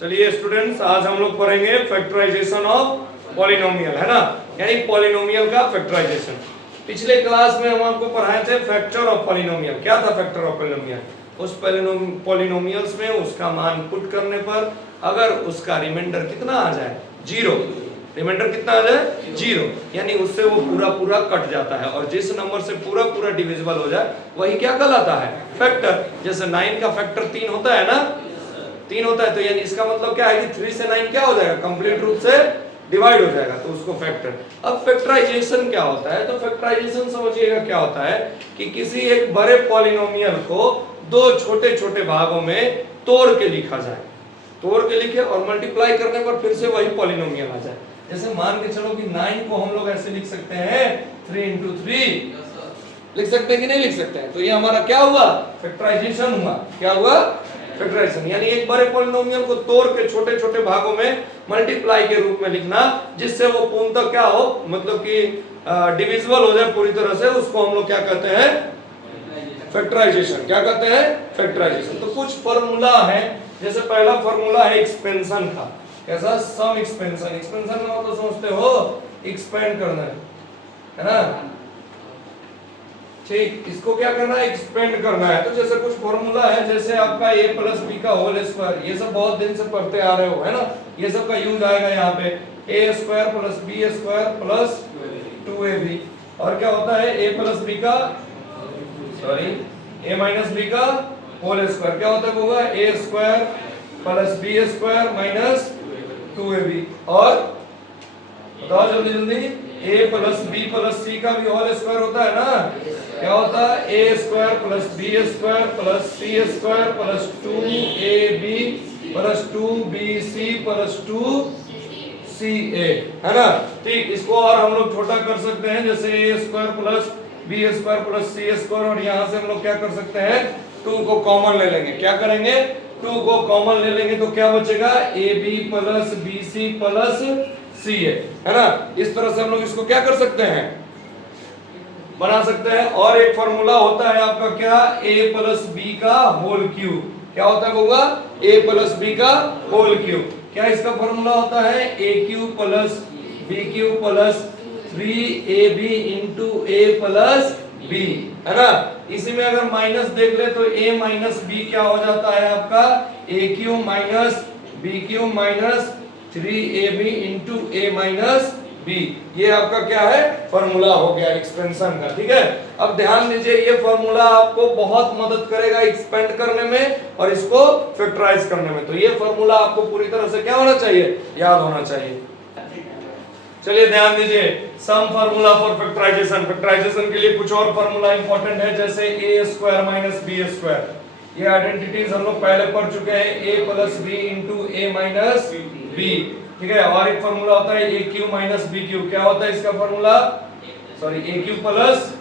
चलिए स्टूडेंट्स, आज हम लोग पढ़ेंगे फैक्टराइजेशन ऑफ पॉलिनोमियल, है ना, यानी पॉलिनोमियल का फैक्टराइजेशन। पिछले क्लास में हम आपको पढ़ाए थे फैक्टर ऑफ पॉलिनोमियल। क्या था फैक्टर ऑफ पॉलिनोमियल? उस पॉलिनोमियल्स में उसका मान पुट करने पर अगर उसका रिमाइंडर कितना आ जाए, जीरो, रिमाइंडर कितना आ जाए, जीरो, यानी उससे वो पूरा पूरा कट जाता है और जिस नंबर से पूरा पूरा डिविजिबल हो जाए वही क्या कहलाता है, फैक्टर। जैसे 9 का फैक्टर 3 होता है ना, 3 होता है, तो यानी इसका मतलब क्या है कि 3 से 9 क्या हो जाएगा, कंप्लीट रूप से डिवाइड हो जाएगा, तो उसको फैक्टर। अब फैक्टराइजेशन क्या होता है? तो फैक्टराइजेशन समझिएगा क्या होता है कि किसी एक बड़े पॉलिनोमियल को दो छोटे छोटे भागों में तोड़ के लिखा जाए, तोड़ के लिखे और मल्टीप्लाई करने पर फिर से वही पॉलिनोमियल आ जाए। जैसे मान के चलो कि 9 को हम लोग ऐसे लिख सकते हैं 3 into 3, लिख सकते हैं कि नहीं लिख सकते हैं? तो ये हमारा क्या हुआ, फैक्टराइजेशन हुआ। क्या हुआ, फैक्टराइजेशन, यानी एक बड़े पॉलिनोमियल को तोड़ के छोटे छोटे भागों में मल्टीप्लाई के रूप में लिखना, जिससे वो पूर्णतः क्या हो, मतलब कि डिविजिबल हो जाए पूरी तरह से, उसको हम लोग क्या कहते हैं, फैक्टराइजेशन। क्या कहते हैं, फैक्टराइजेशन। तो कुछ फार्मूला है, जैसे पहला फार्मूला है एक्सपेंशन का। कैसा, सम एक्सपेंशन। एक्सपेंशन का मतलब समझते हो, एक्सपेंड करना है ना, ठीक, इसको क्या करना है, एक्सपेंड करना है। तो जैसे कुछ फार्मूला है, जैसे आपका a प्लस बी का होल स्क्वायर, ये सब बहुत दिन से पढ़ते आ रहे हो, है ना, ये सब का यूज आएगा यहाँ पे। a square plus b square plus 2ab, और क्या होता है a प्लस b का, सॉरी, a माइनस b का होल स्क्वायर, क्या होता है, होगा a square plus b square minus 2ab। और बताओ जल्दी जल्दी, a plus b plus c का भी होल स्क्वायर होता है ना, क्या होता है, a square plus b square plus c square plus 2ab plus 2bc plus 2ca, है ना, ठीक। इसको और हम लोग छोटा कर सकते हैं, जैसे a square plus b square plus c square, और यहाँ से हम लोग क्या कर सकते हैं, 2 को कॉमन ले लेंगे। क्या करेंगे, 2 को कॉमन ले लेंगे तो क्या बचेगा, ab plus bc plus ca, है ना। इस तरह से हम लोग इसको क्या कर सकते हैं, बना सकते हैं। और एक फार्मूला होता है आपका क्या, a प्लस b का होल क्यूब। क्या होता है होगा, a प्लस b का होल क्यूब। क्या इसका फार्मूला होता है, a cube plus b cube plus 3ab into a plus b, है ना। इसी में अगर माइनस देख ले तो a माइनस b क्या हो जाता है आपका, a cube minus b cube minus 3ab into a minus b। ये आपका क्या है, फार्मूला हो गया एक्सपेंशन का, ठीक है। अब ध्यान दीजिए, ये फार्मूला आपको बहुत मदद करेगा एक्सपेंड करने में और इसको फैक्टराइज करने में। तो ये फार्मूला आपको पूरी तरह से क्या होना चाहिए, याद होना चाहिए। चलिए ध्यान दीजिए, some formula for factorization. Factorization के लिए कुछ और फार्मूला इंपॉर्टेंट है, जैसे a square minus b square. ये आइडेंटिटीज हम लोग पहले पढ़ चुके हैं, a plus b into a minus b, ठीक है। और एक फार्मूला होता है a cube minus b cube. क्या होता है इसका formula, sorry, a cube plus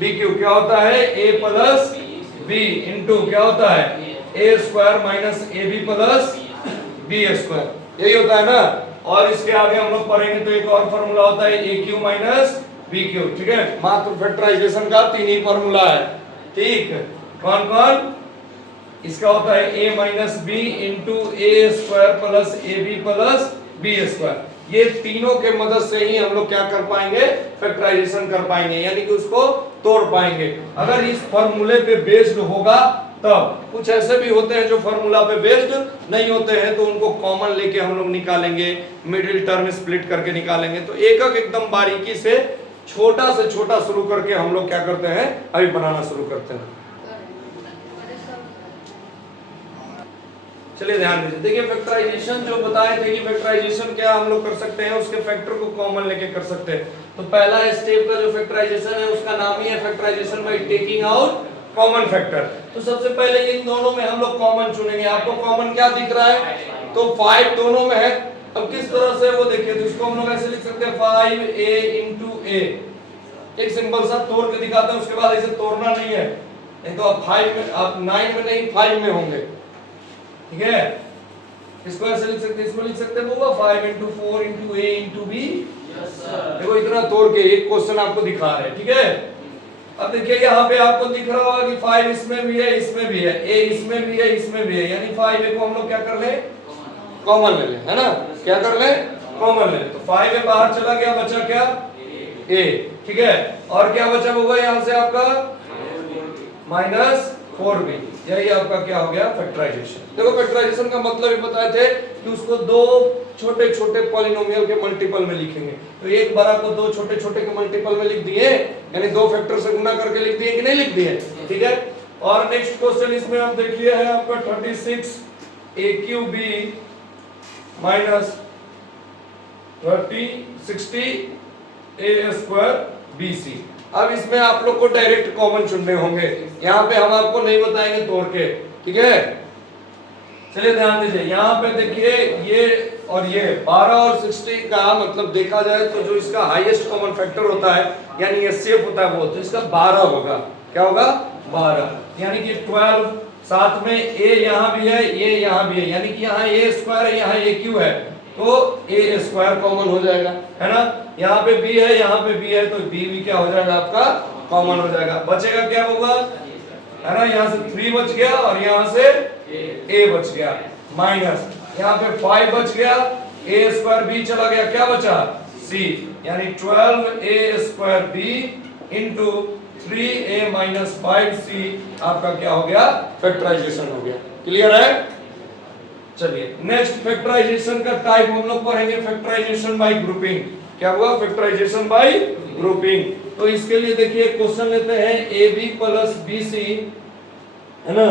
b cube. क्या होता है, a प्लस b इंटू क्या होता है, a square minus ab plus b square, यही होता है ना। और इसके आगे हम लोग पढ़ेंगे तो एक और फार्मूला होता है a cube minus b cube, ठीक है। मात्र फैक्टराइजेशन का 3 ही फार्मूला है, ठीक। कौन कौन, इसका होता है a minus b into a square plus ab plus b square. ये तीनों के मदद से ही हम लोग क्या कर पाएंगे, फैक्टराइजेशन कर पाएंगे, यानी कि उसको तोड़ पाएंगे। अगर इस फार्मूले पे बेस्ड होगा तब। कुछ ऐसे भी होते हैं जो फार्मूला पे बेस्ड नहीं होते हैं, तो उनको कॉमन लेके हम लोग निकालेंगे, मिडिल टर्म स्प्लिट करके निकालेंगे। तो एक एक एकदम बारीकी से छोटा से छोटा शुरू करके हम लोग क्या करते हैं, अभी बनाना शुरू करते हैं। चलिए ध्यान दीजिए, देखिए फैक्टराइजेशन जो बताए थे कि फैक्टराइजेशन क्या हम लोग कर सकते हैं, उसके फैक्टर को कॉमन लेके कर सकते हैं। तो पहला स्टेप का जो फैक्टराइजेशन है उसका नाम ही है factorization by taking out common factor. तो सबसे पहले इन दोनों में हम लोग कॉमन चुनेंगे। आपको कॉमन क्या दिख रहा है, तो 5 दोनों में है। अब किस तरह से वो देखिए, तो इसको हम लोग ऐसे लिख सकते हैं 5a into a। एक सिंपल सा तोड़ के दिखाते हैं, उसके बाद इसे तोड़ना नहीं है, नहीं तो आप 5 में, आप 9 में नहीं 5 में होंगे, ठीक है। इसको ऐसे लिख सकते हैं, इसको लिख सकते हैं वो 5 into 4 into a into b। देखो इतना तोड़ के एक क्वेश्चन आपको दिखा रहे हैं, ठीक है। अब देखिए यहाँ पे आपको दिख रहा होगा कि 5 इसमें भी है, इसमें भी है, a इसमें भी है, इसमें भी है, यानी 5a को हम लोग क्या कर ले, कॉमन ले लें, है ना, क्या कर लें, कॉमन ले लें। तो 5a बाहर चला गया, बचा क्या, a, ठीक है। और क्या बचा होगा यहां से आपका -4b, यही आपका क्या हो गया, फैक्टराइजेशन। देखो फैक्टराइजेशन का मतलब ही बताए थे कि उसको दो छोटे छोटे पॉलिनोमियल के मल्टीपल में लिखेंगे। तो एक बड़ा को दो छोटे छोटे के मल्टीपल में लिख दिए, यानी दो फैक्टर से गुना करके लिख दिए कि नहीं लिख दिए, ठीक है। और नेक्स्ट क्वेश्चन इसमें आप देखिए है आपका 36 AQB -30 60 A²BC। अब इसमें आप लोग को डायरेक्ट कॉमन चुनने होंगे, यहाँ पे हम आपको नहीं बताएंगे तोड़ के, ठीक है। चलिए ध्यान दीजिए, यहाँ पे देखिए ये और ये 12 और 60 का मतलब देखा जाए तो जो इसका हाईएस्ट कॉमन फैक्टर होता है यानी एचसीएफ होता है वो, तो इसका 12 होगा, क्या होगा, 12, यानी कि 12, साथ में a यहाँ भी है, ये यहाँ भी है, यानी कि यहाँ a² है, यहाँ AQ है, तो a² कॉमन हो जाएगा, है ना। यहाँ पे b है, यहाँ पे b है, तो b भी क्या हो जाएगा आपका कॉमन हो जाएगा। बचेगा क्या होगा, है ना, यहाँ से 3 बच गया और यहाँ से a बच गया, माइनस यहाँ पे 5 बच गया, a²b चला गया, क्या बचा, c, यानी 12a²b इंटू 3a - 5c आपका क्या हो गया, फैक्टराइजेशन हो गया। क्लियर है। चलिए नेक्स्ट फैक्टराइजेशन का टाइप हम लोग पढ़ेंगे, फैक्टराइजेशन बाय ग्रुपिंग। क्या हुआ, फैक्टराइजेशन बाय ग्रुपिंग। तो इसके लिए देखिए क्वेश्चन लेते हैं ab + bc, है ना,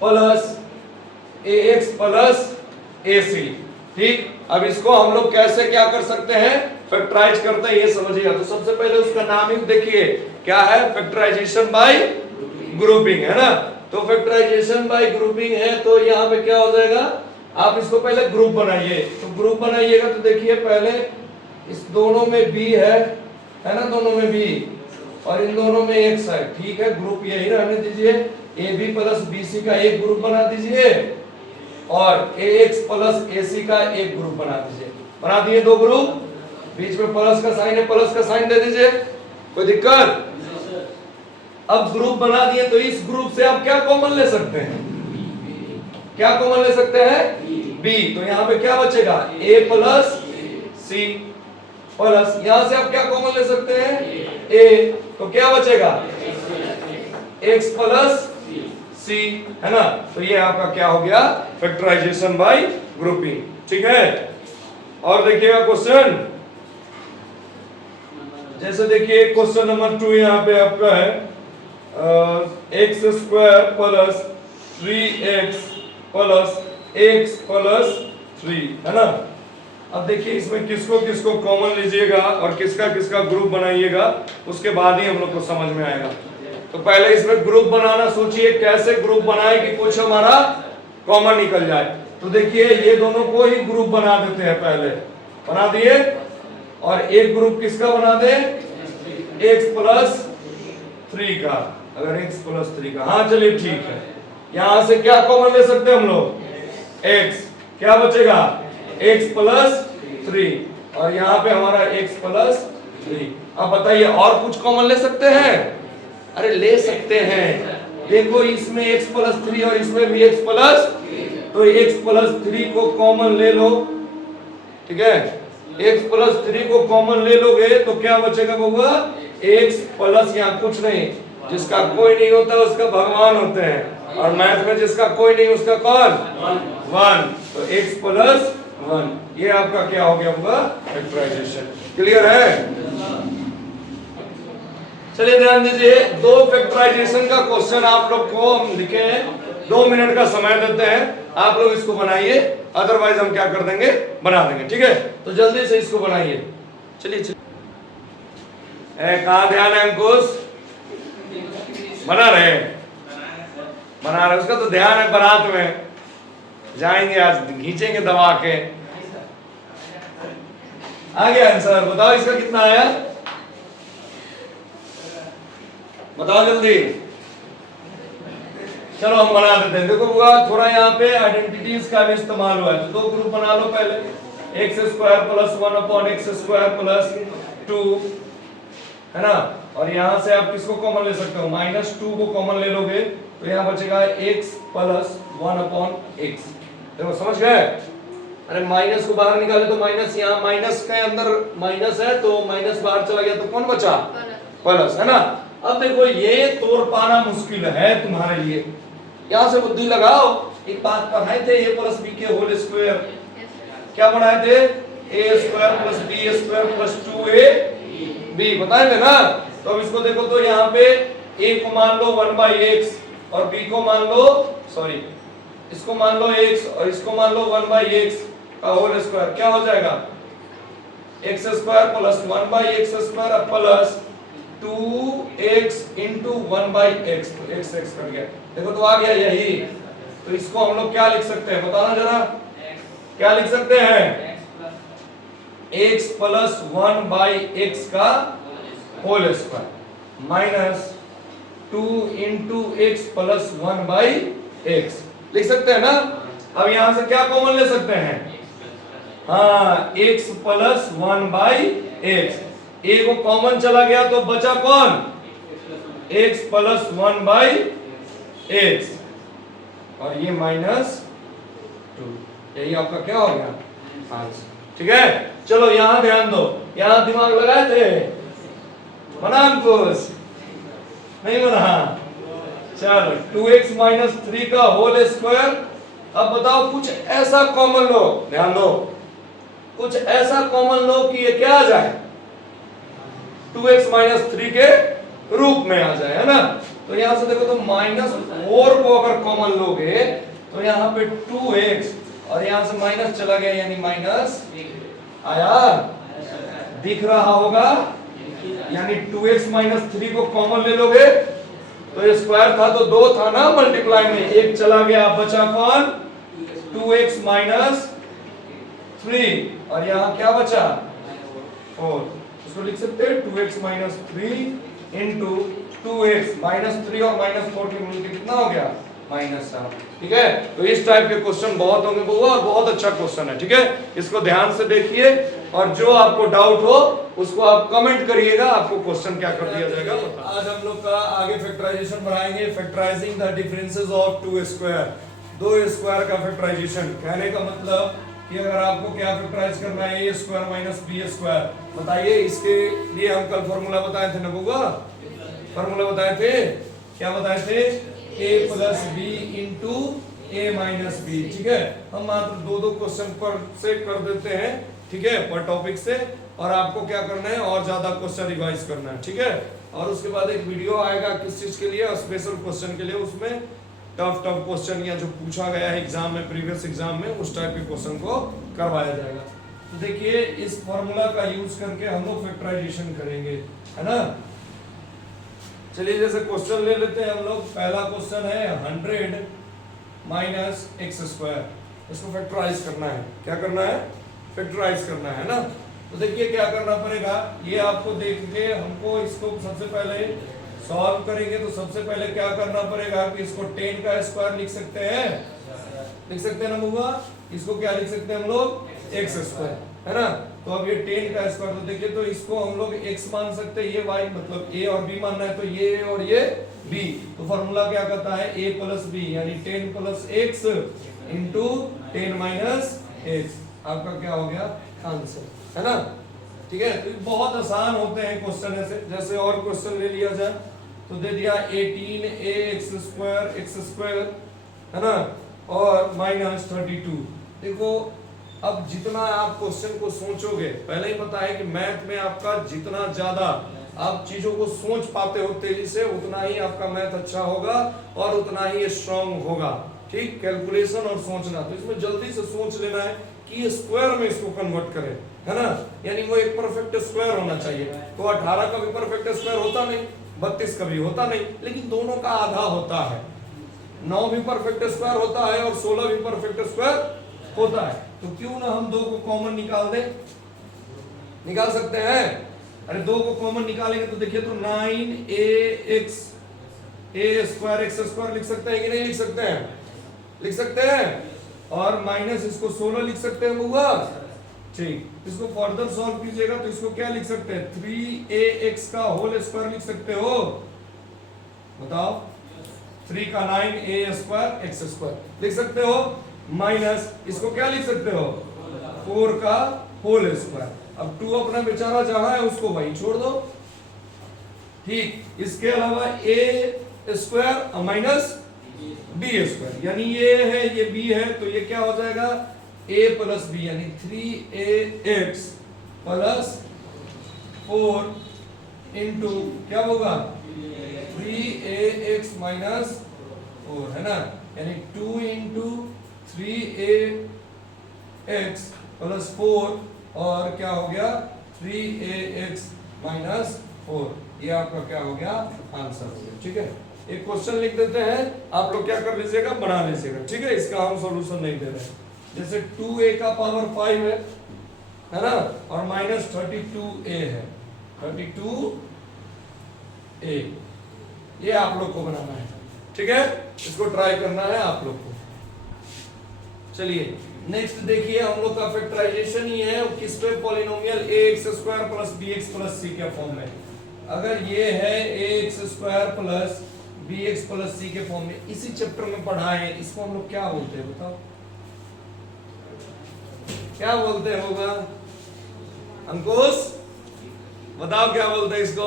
प्लस ax + ac, ठीक। अब इसको हम लोग कैसे क्या कर सकते हैं, फैक्टराइज करते हैं, ये समझिएगा। तो सबसे पहले उसका नाम ही देखिए क्या है, फैक्टराइजेशन बाय ग्रुपिंग, है ना। तो फैक्टराइजेशन बाय ग्रुपिंग है, तो यहाँ पे क्या हो जाएगा, आप इसको पहले ग्रुप बनाइए। तो ग्रुप बनाइएगा तो देखिए पहले इस दोनों में b है ना, दोनों में b और इन दोनों में x है, ठीक है। ग्रुप यही रहने दीजिए, ab + bc का एक ग्रुप बना दीजिए और ax + ac का एक ग्रुप बना दीजिए। बना दिए दो ग्रुप, बीच में प्लस का साइन है, प्लस का साइन दे दीजिए, कोई दिक्कत। अब ग्रुप बना दिए तो इस ग्रुप से आप क्या कॉमन ले सकते हैं, क्या कॉमन ले सकते हैं, b। तो यहाँ पे क्या बचेगा, a + c प्लस यहां से आप क्या कॉमन ले सकते हैं, a, तो क्या बचेगा, x + c, है ना। तो ये आपका क्या हो गया, फैक्टराइजेशन बाय ग्रुपिंग, ठीक है। और देखिएगा क्वेश्चन, जैसे देखिए क्वेश्चन नंबर 2 यहाँ पे आपका है x² + 3x + x + 3, है ना। अब देखिए इसमें किसको किसको कॉमन लीजिएगा और किसका किसका ग्रुप बनाइएगा, उसके बाद ही हम लोग को समझ में आएगा। तो पहले इसमें ग्रुप बनाना सोचिए, कैसे ग्रुप बनाए कि कुछ हमारा कॉमन निकल जाए। तो देखिए ये दोनों को ही ग्रुप बना देते हैं, पहले बना दिए, और एक ग्रुप किसका बना दे, x + 3 का, अगर x + 3 का, हाँ चलिए ठीक है। यहां से क्या कॉमन ले सकते हैं हम लोग, x, क्या बचेगा, x + 3 और यहाँ पे हमारा x + 3। अब बताइए और कुछ कॉमन ले सकते हैं, अरे ले सकते हैं। देखो इसमें x + 3 और इसमें भी x +, तो x + 3 को कॉमन ले लो, ठीक है। x + 3 को कॉमन ले लोगे तो क्या बचेगा बउआ, x + यहाँ कुछ नहीं, जिसका कोई नहीं होता उसका भगवान होते हैं, और मैथ में जिसका कोई नहीं उसका कौन, 1, तो x + 1, ये आपका क्या हो गया होगा, फैक्टराइजेशन। क्लियर है। चलिए ध्यान दीजिए, दो फैक्टराइजेशन का क्वेश्चन आप लोग को हम लिखे हैं, 2 मिनट का समय देते हैं, आप लोग इसको बनाइए, अदरवाइज हम क्या कर देंगे, बना देंगे, ठीक है। तो जल्दी से इसको बनाइए। चलिए कहाँ ध्यान है अंकुश, बना रहे, बना रहे, उसका तो ध्यान है, बारात में जाएंगे आज, खींचेंगे दबा के। आ गया आंसर, बताओ इसका कितना आया, बताओ जल्दी। चलो हम बना देते हैं। देखो बुआ थोड़ा यहाँ पे आइडेंटिटीज का भी इस्तेमाल हुआ है, तो दो ग्रुप बना लो पहले, x² + 1/x² + 2, है ना। और यहाँ से आप किसको कॉमन ले सकते हो, -2 को कॉमन ले लोगे तो यहाँ बचेगा x + 1/x। देखो समझ गए, अरे माइनस को बाहर निकाले तो माइनस, यहाँ माइनस के अंदर माइनस है तो माइनस बाहर चला गया तो कौन बचा, प्लस, है ना। अब देखो ये तोड़ पाना मुश्किल है तुम्हारे लिए, यहाँ से बुद्धि लगाओ। एक बात पढ़ाए थे a प्लस बी के होल स्क्वायर, क्या पढ़ाए थे, a square plus b square plus 2ab बताए थे ना। तो अब इसको देखो तो यहाँ पे a को मान लो 1/x और b को मान लो, सॉरी इसको मान लो x और इसको मान लो 1/x का होल स्क्वायर, क्या हो जाएगा x square plus 1/x square plus 2x into 1/x, तो x x कट गया, देखो तो आ गया यही। तो इसको हम लोग क्या लिख सकते हैं बताना जरा, क्या लिख सकते हैं, x प्लस 1/x का whole square minus 2 into x plus 1/x लिख सकते हैं ना। अब यहां से क्या कॉमन ले सकते हैं, हाँ x प्लस 1/x, a को कॉमन चला गया तो बचा कौन, x प्लस 1/x और ये माइनस 2, यही आपका क्या हो गया आंसर। ठीक है, चलो यहां ध्यान दो, यहां दिमाग लगाए थे, बना कुछ नहीं बना, चलो 2x माइनस 3 का होल स्क्वायर। अब बताओ कुछ ऐसा कॉमन लो, ध्यान दो, कुछ ऐसा कॉमन लो कि ये क्या आ जाए, 2x माइनस 3 के रूप में आ जाए, है ना। तो यहां से देखो तो -4 को अगर कॉमन लोगे तो यहां पे 2x और यहां से माइनस चला गया यानी माइनस आया, दिख रहा होगा, यानी 2x माइनस 3 को कॉमन ले लोगे तो ये स्क्वायर था तो 2 था ना, मल्टीप्लाई में 1 चला गया, बचा कौन 2x माइनस 3 और यहां क्या बचा 4, इसको लिख सकते हैं 2x minus 3 into 2x minus 3 और माइनस 4 की मिलकर कितना हो गया -7। ठीक है, तो इस टाइप के क्वेश्चन बहुत होंगे और बहुत अच्छा क्वेश्चन है। ठीक है, इसको ध्यान से देखिए और जो आपको डाउट हो उसको आप कमेंट करिएगा, आपको क्वेश्चन क्या कर दिया जाएगा। आज हम लोग का आगे फैक्टराइजेशन बढ़ाएंगे, factorising the differences of 2 square, 2 square का फैक्टराइजेशन। कहने का मतलब कि अगर आपको क्या फैक्टराइज करना है, a square minus b square, बताइए इसके लिए हम कल फॉर्मूला बताए थे ना बुआ, फॉर्मूला बताए थे, क्या बताए थे, a plus b into a minus b। ठीक है, हम मात्र 2 क्वेश्चन पर से कर देते हैं, ठीक है, पर टॉपिक से, और आपको क्या करना है और ज्यादा क्वेश्चन रिवाइज करना है। ठीक है, और उसके बाद एक वीडियो आएगा किस चीज के लिए, स्पेशल क्वेश्चन के लिए, उसमें टफ क्वेश्चन या जो पूछा गया है एग्जाम में, प्रीवियस एग्जाम में, उस टाइप के क्वेश्चन को करवाया जाएगा। तो देखिए इस फॉर्मूला का यूज करके हम लोग फैक्टराइजेशन करेंगे, है ना। चलिए जैसे क्वेश्चन ले लेते हैं हम लोग, पहला क्वेश्चन है 100 माइनस x स्क्वायर, इसको फैक्टराइज करना है, क्या करना है, फैक्टराइज करना है ना। तो देखिए क्या करना पड़ेगा, ये आपको देख के हमको इसको सबसे पहले सॉल्व करेंगे। तो सबसे पहले क्या करना पड़ेगा कि इसको 10 का स्क्वायर लिख सकते हैं, लिख सकते हैं ना बुआ, इसको क्या लिख सकते हैं हम लोग, x स्क्वायर, है ना। तो अब ये 10 का स्क्वायर, तो देखिए तो इसको हम लोग x मान सकते हैं, ये y मतलब a और b मानना है, तो ये a और ये b। तो फॉर्मूला क्या कहता है, a प्लस b यानी 10 plus x into 10 minus x, आपका क्या हो गया आंसर, है ना। ठीक है, तो बहुत आसान होते हैं क्वेश्चन ऐसे। जैसे और क्वेश्चन ले लिया जाए तो दे दिया 18ax स्क्वायर है ना, और माइनस 32। देखो अब जितना आप क्वेश्चन को सोचोगे, पहले ही पता है कि मैथ में आपका जितना ज्यादा आप चीजों को सोच पाते हो तेजी से, उतना ही आपका मैथ अच्छा होगा और उतना ही स्ट्रांग होगा। ठीक, कैलकुलेशन और सोचना, तो इसमें जल्दी से सोच लेना है कि ये स्क्वायर में इसको कन्वर्ट करें, है ना, यानी वो एक परफेक्ट स्क्वायर होना चाहिए। तो 18 का भी परफेक्ट स्क्वायर होता नहीं, 32 का भी होता नहीं, लेकिन दोनों का आधा होता है। 9 भी परफेक्ट स्क्वायर होता है और 16 भी परफेक्ट स्क्वायर होता है। तो क्यों ना हम 2 को कॉमन निकाल दें, निकाल सकते हैं। अरे 2 को कॉमन निकालेंगे तो देखिए तो 9ax a square x square लिख सकते हैं कि नहीं लिख सकते हैं, लिख सकते हैं, और माइनस इसको 16 लिख सकते हैं बुआ। ठीक, इसको फर्दर सॉल्व कीजिएगा तो इसको क्या लिख सकते हैं, 3ax का होल स्क्वायर लिख सकते हो, बताओ 3 का 9 a स्क्वायर x स्क्वायर लिख सकते हो, माइनस इसको क्या लिख सकते हो 4 का होल स्क्वायर। अब 2 अपना बेचारा जहां है उसको वहीं छोड़ दो। ठीक, इसके अलावा a square minus b square, यानी ये है ये b है, तो ये क्या हो जाएगा a प्लस b, यानी 3ax प्लस 4 इंटू क्या होगा 3ax माइनस 4, है ना, यानी 2 इंटू 3ax प्लस 4 और क्या हो गया 3ax माइनस 4, ये आपका क्या हो गया आंसर हो गया। ठीक है, एक क्वेश्चन लिख देते हैं, आप लोग क्या कर लीजिएगा बना लीजिएगा। ठीक है, इसका हम सॉल्यूशन नहीं दे रहे हैं। जैसे 2a का पावर 5 है ना, और माइनस 32a है, 32a ये आप लोग को बनाना है। ठीक है, इसको ट्राई करना है आप लोग को। चलिए नेक्स्ट देखिए, हम लोग का फैक्टराइजेशन ही है किस पे, polynomial ax square plus bx plus c के फॉर्म में। अगर ये है ax square plus bx plus c के फॉर्म में, इसी चैप्टर में पढ़ा है, इसको हम लोग क्या बोलते हैं बताओ, क्या बोलते हैं होगा अंकुश, बताओ क्या बोलते हैं इसको,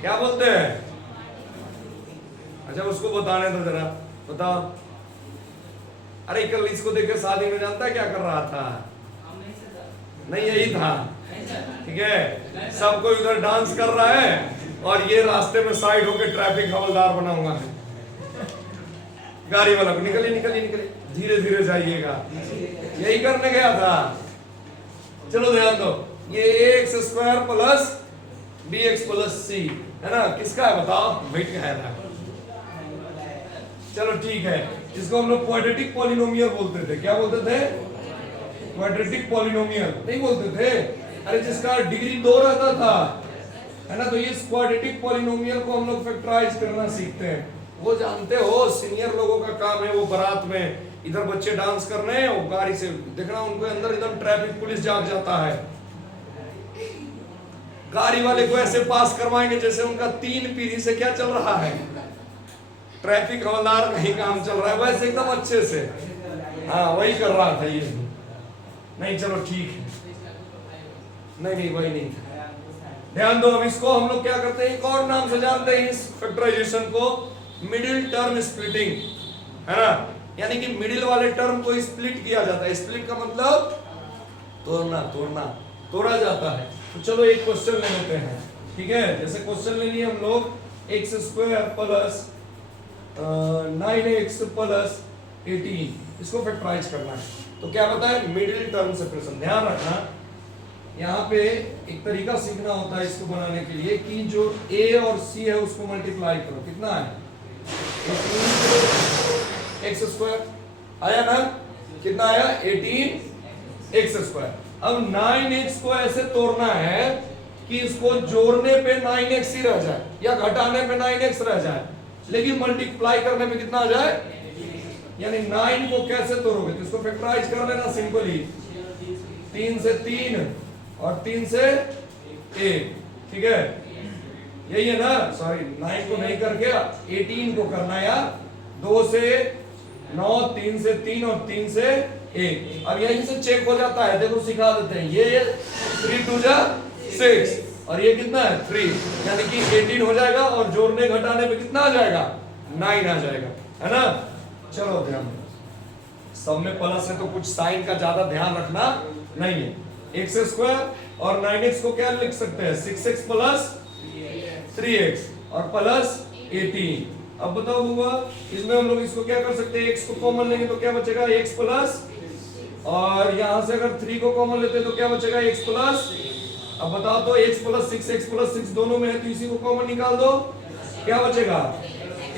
क्या बोलते हैं? अच्छा उसको बताने दो जरा, बताओ। अरे कल इसको देख के शादी में जानता है क्या कर रहा था? नहीं यही था। ठीक है, सब कोई उधर डांस कर रहा है और ये रास्ते में साइड होके ट्रैफिक हवलदार बना हुआ है। गाड़ी वाला को निकलिए निकलिए निकलिए, धीरे धीरे जाइएगा, यही करने गया था। चलो ध्यान दो, ये ax square plus bx plus c है ना, किसका है बताओ, वेट का है। चलो ठीक है, इसको हम लोग क्वाड्रेटिक पॉलिनोमियल बोलते थे। क्या बोलते थे? क्वाड्रेटिक पॉलिनोमियल नहीं बोलते थे। अरे जिसका डिग्री 2 रहता था, है ना, तो इस क्वाड्रेटिक पॉलिनोमियल को हम लोग फैक्टराइज करना सीखते हैं। वो जानते हो सीनियर लोगों का काम है, वो बारात में इधर बच्चे डांस कर रहे हैं, वो गाड़ी से देखना उनको अंदर एकदम ट्रैफिक पुलिस जाग जाता है, गाड़ी वाले को ऐसे पास करवाएंगे जैसे उनका 3 पीढ़ी से क्या चल रहा है, ट्रैफिक हवलदार का ही काम चल रहा है, वैसे एकदम अच्छे से। हाँ वही कर रहा था ये। नहीं चलो ठीक है, नहीं नहीं वही नहीं था, ध्यान दो। अब इसको हम लोग क्या करते हैं, एक और नाम से जानते हैं इस फैक्टराइजेशन को, मिडिल टर्म स्प्लिटिंग, है ना, यानी कि मिडिल वाले टर्म को स्प्लिट किया जाता है। स्प्लिट का मतलब तोड़ना, तोड़ना, तोड़ा जाता है। तो चलो एक क्वेश्चन ले लेते हैं। ठीक है, जैसे क्वेश्चन ले लिए हम लोग x square plus 9x plus 18, इसको फैक्टराइज करना है। तो क्या बताए, मिडिल टर्म सेपरेशन। ध्यान रखना यहाँ पे एक तरीका सीखना होता है इसको बनाने के लिए कि जो a और c है उसको मल्टीप्लाई करो, कितना है 18x स्क्वायर आया ना, कितना आया 18x स्क्वायर। अब 9x को ऐसे तोड़ना है कि इसको जोड़ने पे 9x ही रह जाए या घटाने पे 9x रह जाए, लेकिन मल्टीप्लाई करने पे कितना आ जाए, यानी 9 को कैसे तोड़ोगे, तो इसको फैक्टराइज कर लेना सिंपली, 3 से 3 और 3 से 1। ठीक है, यही है ना, सॉरी 9 को नहीं करके 18 को करना यार, 2 से 9, 3 से 3 और 3 से 1। अब यहीं से चेक हो जाता है, देखो सिखा देते हैं, ये 3 2 जा 6 और ये कितना है 3, यानी कि 18 हो जाएगा और जोड़ने घटाने पे कितना आ जाएगा 9 आ जाएगा, है ना। चलो ध्यान दो, सब में प्लस है तो कुछ साइन का ज्यादा ध्यान रखना नहीं है। एक्स स्क्वायर और 9x को क्या लिख सकते हैं, 6x प्लस 3x और प्लस 18। अब बताओ बुआ, इसमें हम लोग इसको क्या कर सकते हैं, x को कॉमन लेंगे तो क्या बचेगा x प्लस, और यहां से अगर 3 को कॉमन लेते हैं तो क्या बचेगा x प्लस। अब बताओ तो x प्लस 6 x प्लस 6 दोनों में है, तो इसी को कॉमन निकाल दो, क्या बचेगा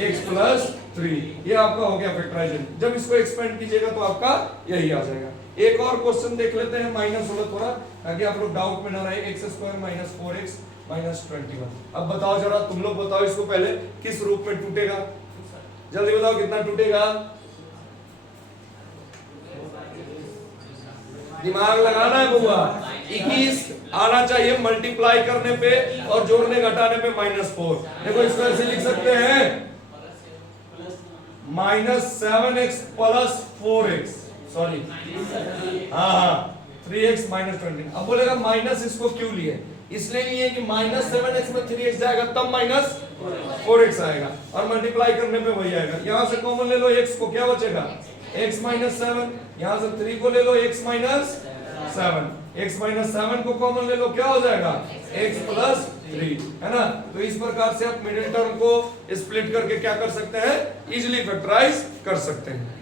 x प्लस 3। ये आपका हो गया फैक्टराइजेशन। जब इसको एक्सपेंड कीजिएगा तो आपका यही आ जाएगा। एक और क्वेश्चन देख लेते हैं, माइनस वाला थोड़ा, ताकि आप लोग डाउट में ना रहे। X square minus 4x minus 21। अब बताओ जरा, तुम लोग बताओ इसको पहले किस रूप में टूटेगा, जल्दी बताओ कितना टूटेगा, दिमाग लगाना है बुआ। 21 आना चाहिए मल्टीप्लाई करने पे और जोड़ने घटाने पे -4। देखो इसको ऐसे लिख सकते हैं, minus 7x plus 4x, sorry हाँ 3x माइनस 20। अब बोलेगा माइनस इसको क्यों लिए, इसलिए लिए कि माइनस 7x में 3x जाएगा तब माइनस 4x आएगा और मल्टीप्लाई करने पे वही आएगा। यहां से कॉमन ले लो x को, क्या बचेगा x माइनस 7, यहां से 3 को ले लो x माइनस 7, x माइनस 7 को कॉमन ले लो, क्या हो जाएगा x प्लस 3, है ना। तो इस प्रकार से आप मिडिल टर्म को स्प्लिट करके क्या कर सकते हैं, इजिली फैक्टराइज कर सकते हैं।